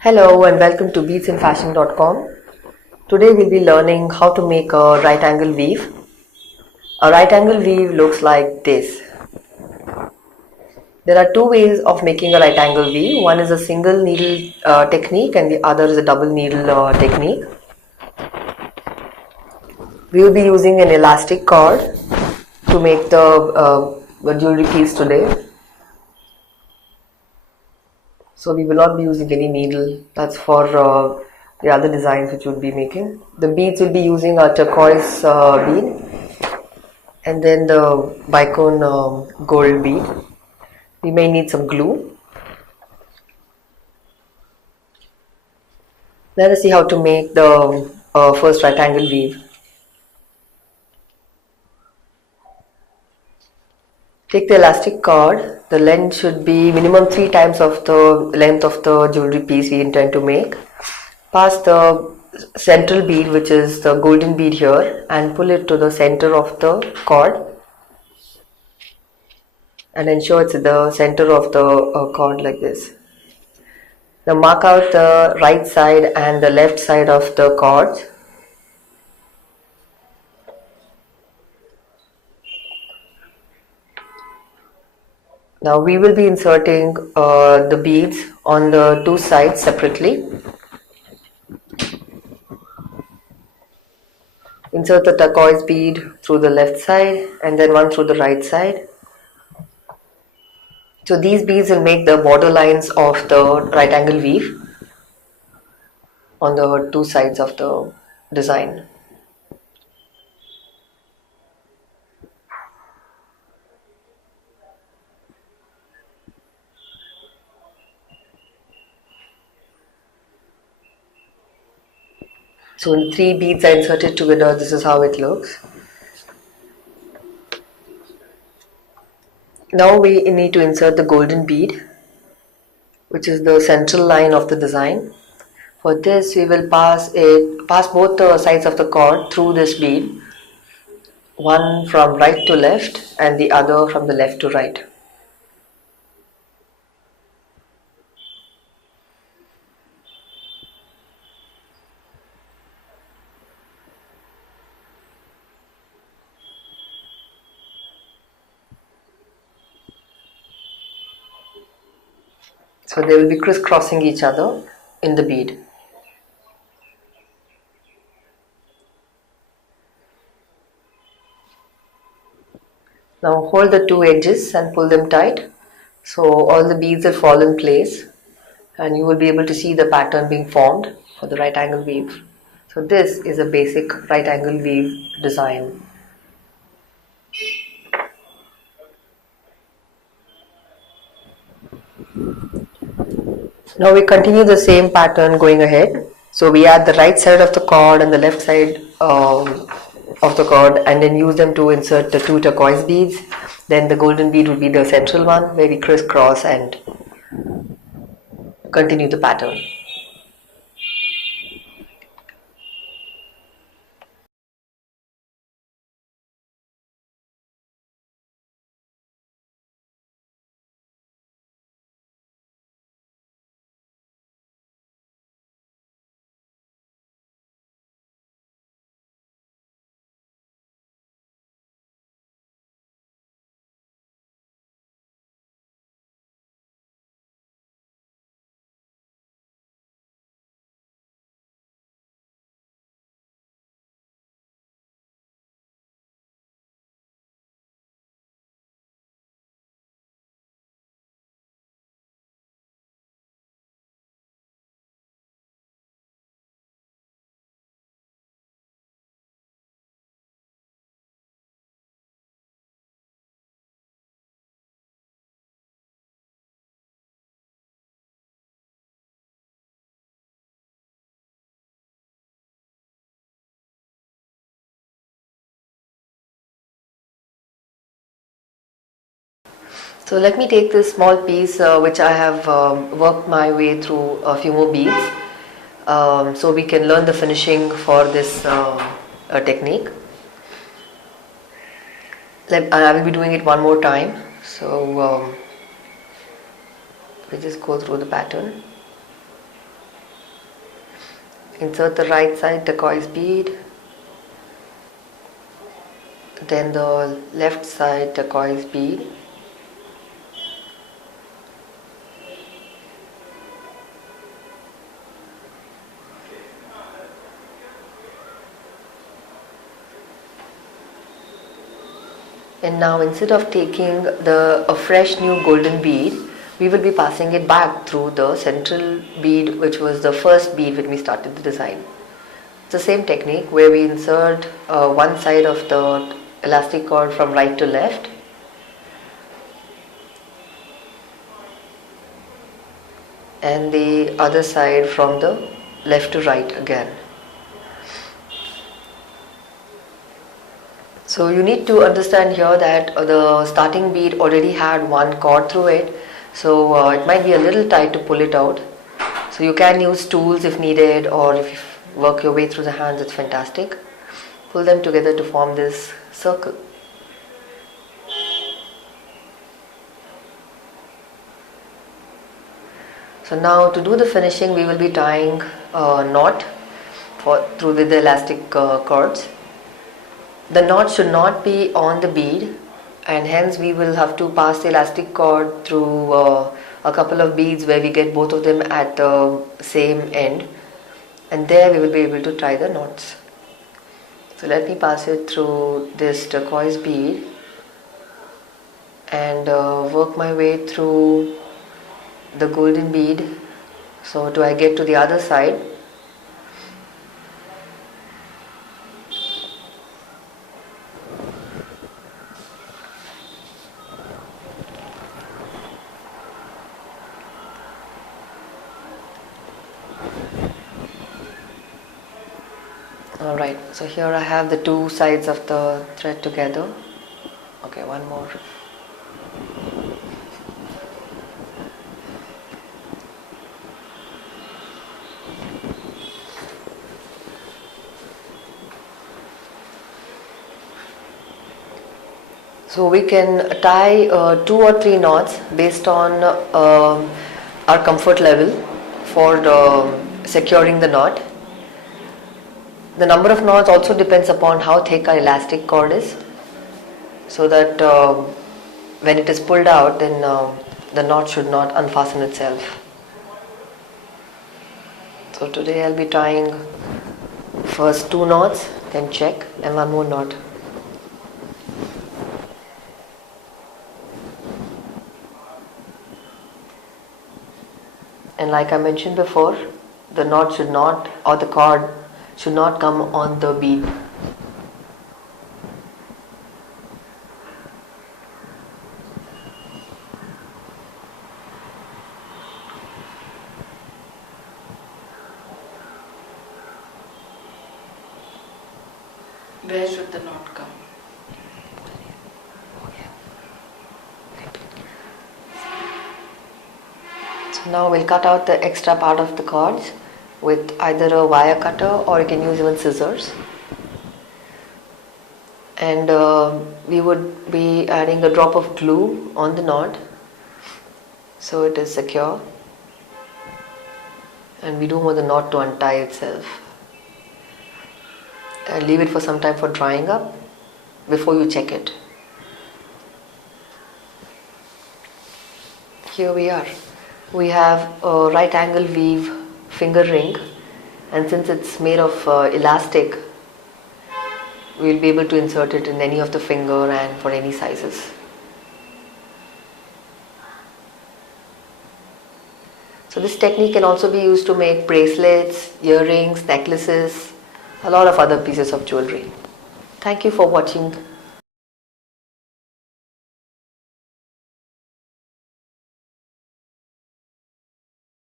Hello and welcome to beadsinfashion.com. Today we'll be learning how to make a right angle weave. A right angle weave looks like this. There are two ways of making a right angle weave. One is a single needle technique and the other is a double needle technique. We will be using an elastic cord to make the jewelry piece today. So we will not be using any needle. That's for the other designs which we'll be making. The beads will be using a turquoise bead and then the bicone gold bead. We may need some glue. Let us see how to make the first right angle weave. Take the elastic cord. The length should be minimum 3 times of the length of the jewelry piece we intend to make. Pass the central bead, which is the golden bead here, and pull it to the center of the cord and ensure it's at the center of the cord like this. Now mark out the right side and the left side of the cords. Now we will be inserting the beads on the two sides separately. Insert the turquoise bead through the left side and then one through the right side. So these beads will make the border lines of the right angle weave on the two sides of the design. So when 3 beads are inserted together, this is how it looks. Now we need to insert the golden bead, which is the central line of the design. For this, we will pass both the sides of the cord through this bead, one from right to left and the other from the left to right. So they will be crisscrossing each other in the bead. Now hold the two edges and pull them tight so all the beads will fall in place and you will be able to see the pattern being formed for the right angle weave. So this is a basic right angle weave design. Now we continue the same pattern going ahead. So we add the right side of the cord and the left side of the cord and then use them to insert the two turquoise beads. Then the golden bead will be the central one where we crisscross and continue the pattern. So let me take this small piece which I have worked my way through a few more beads so we can learn the finishing for this technique. I will be doing it one more time. So we just go through the pattern. Insert the right side turquoise bead, then the left side turquoise bead. And now instead of taking a fresh new golden bead, we will be passing it back through the central bead, which was the first bead when we started the design. It's the same technique where we insert one side of the elastic cord from right to left, and the other side from the left to right again. So you need to understand here that the starting bead already had one cord through it, so it might be a little tight to pull it out. So you can use tools if needed, or if you work your way through the hands, it's fantastic. Pull them together to form this circle. So now to do the finishing, we will be tying a knot through with the elastic cords. The knot should not be on the bead, and hence we will have to pass the elastic cord through a couple of beads where we get both of them at the same end, and there we will be able to tie the knots. So let me pass it through this turquoise bead and work my way through the golden bead. So till I get to the other side. Alright, so here I have the two sides of the thread together. Okay, one more. So we can tie 2 or 3 knots based on our comfort level for securing the knot. The number of knots also depends upon how thick our elastic cord is, so that when it is pulled out, then the knot should not unfasten itself. So today I'll be tying first 2 knots, then check, and 1 more knot. And like I mentioned before, the knot should not, or the cord should not come on the bead. Where should the knot come? So now we'll cut out the extra part of the cords with either a wire cutter, or you can use even scissors. And we would be adding a drop of glue on the knot so it is secure, and we don't want the knot to untie itself. And leave it for some time for drying up before you check it. Here we are. We have a right angle weave finger ring, and since it's made of elastic, we'll be able to insert it in any of the finger and for any sizes. So this technique can also be used to make bracelets, earrings, necklaces, a lot of other pieces of jewelry. Thank you for watching